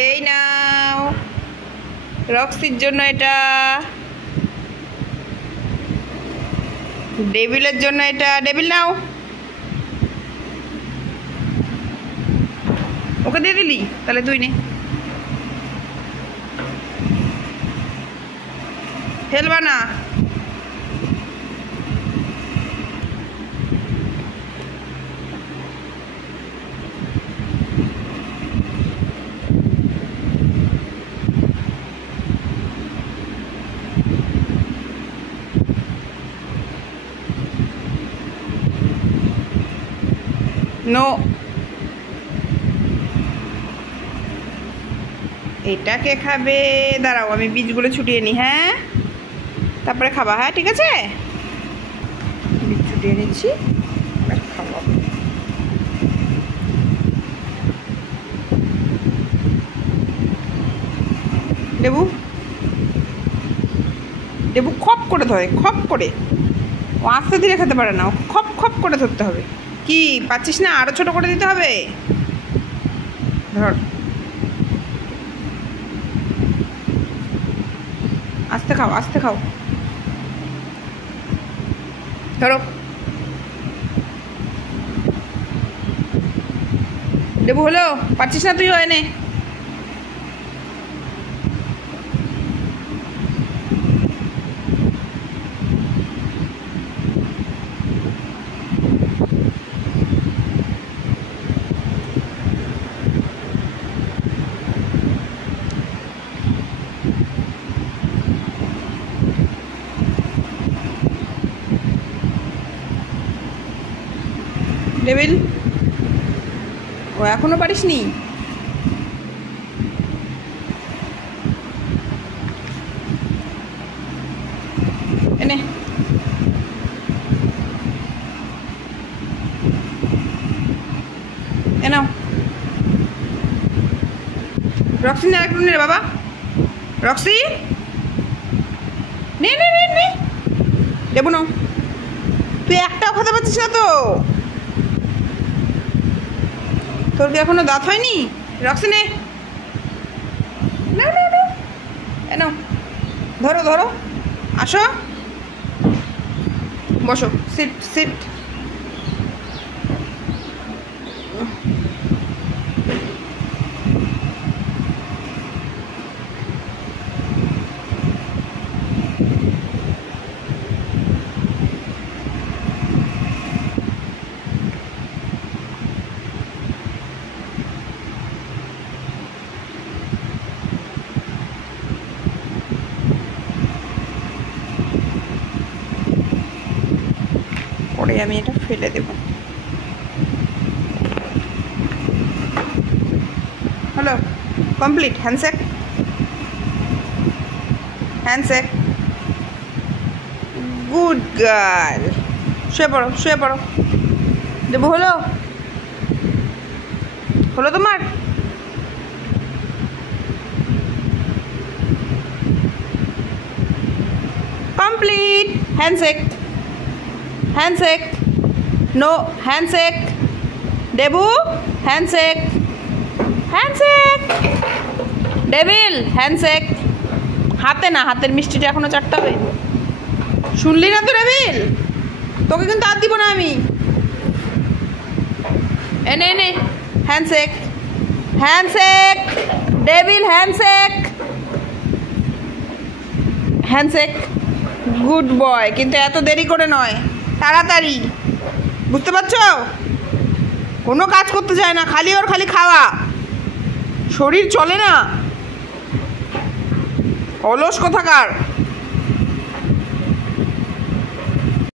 এই নাও রক্সির জন্য, এটা ডেভিলের জন্য, এটা ডেভিল নাও। ওকে দিয়ে দিলি, তাহলে তুই নে। ফেলবা না। নো, এটাকে খাবে। দাঁড়াও আমি বীজগুলো ছুটিয়ে নিই। হ্যাঁ, তারপরে খাবা। হ্যাঁ ঠিক আছে, বীজ ছুটিয়ে নিচ্ছি, খাওয়াবো। লেবু, লেবু খপ করে ধরে, খপ করে। ও আস্তে ধীরে খেতে পারে না, খপ খপ করে ধরতে হবে। কি পাচ্ছিস না? আরো ছোট করে দিতে হবে। ধর, আস্তে খাও, আস্তে খাও। ধরো, লেবু হলো? পাচ্ছিস না তুইও? এনে ডেভিল, ও এখনো পারিসনি? এনে এনাও। রক্সি না, একটু নে বাবা। রক্সি নে নে নে নে, দেবো না। তুই একটাও খেতে পারছিস না তো? তোর কি এখনো দাঁত হয়নি? রক্সি নে, না না না, এনাও। ধরো ধরো, আসো, বসো, সিট সিট। পরে আমি এটা ফেলে দেব। Hello, complete. Handshake, handshake. Good girl. শুয়ে পড়ো, শুয়ে পড়ো। দেবো হলো? হলো তোমার? Complete. Handshake, handshake. No, handshake. Debu, handshake, handshake. Devil, handshake. হাতে না, হাতের মিষ্টিটা এখনো চাটতে হবে। শুনলি না তো ডেভিল? তোকে কিন্তু আর দিব না আমি। এনে এনে, handshake, handshake. Devil, handshake, handshake. Good boy, কিন্তু এত দেরি করে নয়, তাড়াতাড়ি। বুঝতে পারছো? কোনো কাজ করতে চায় না, খালি ওর খালি খাওয়া, শরীর চলে না, অলস কোথাকার।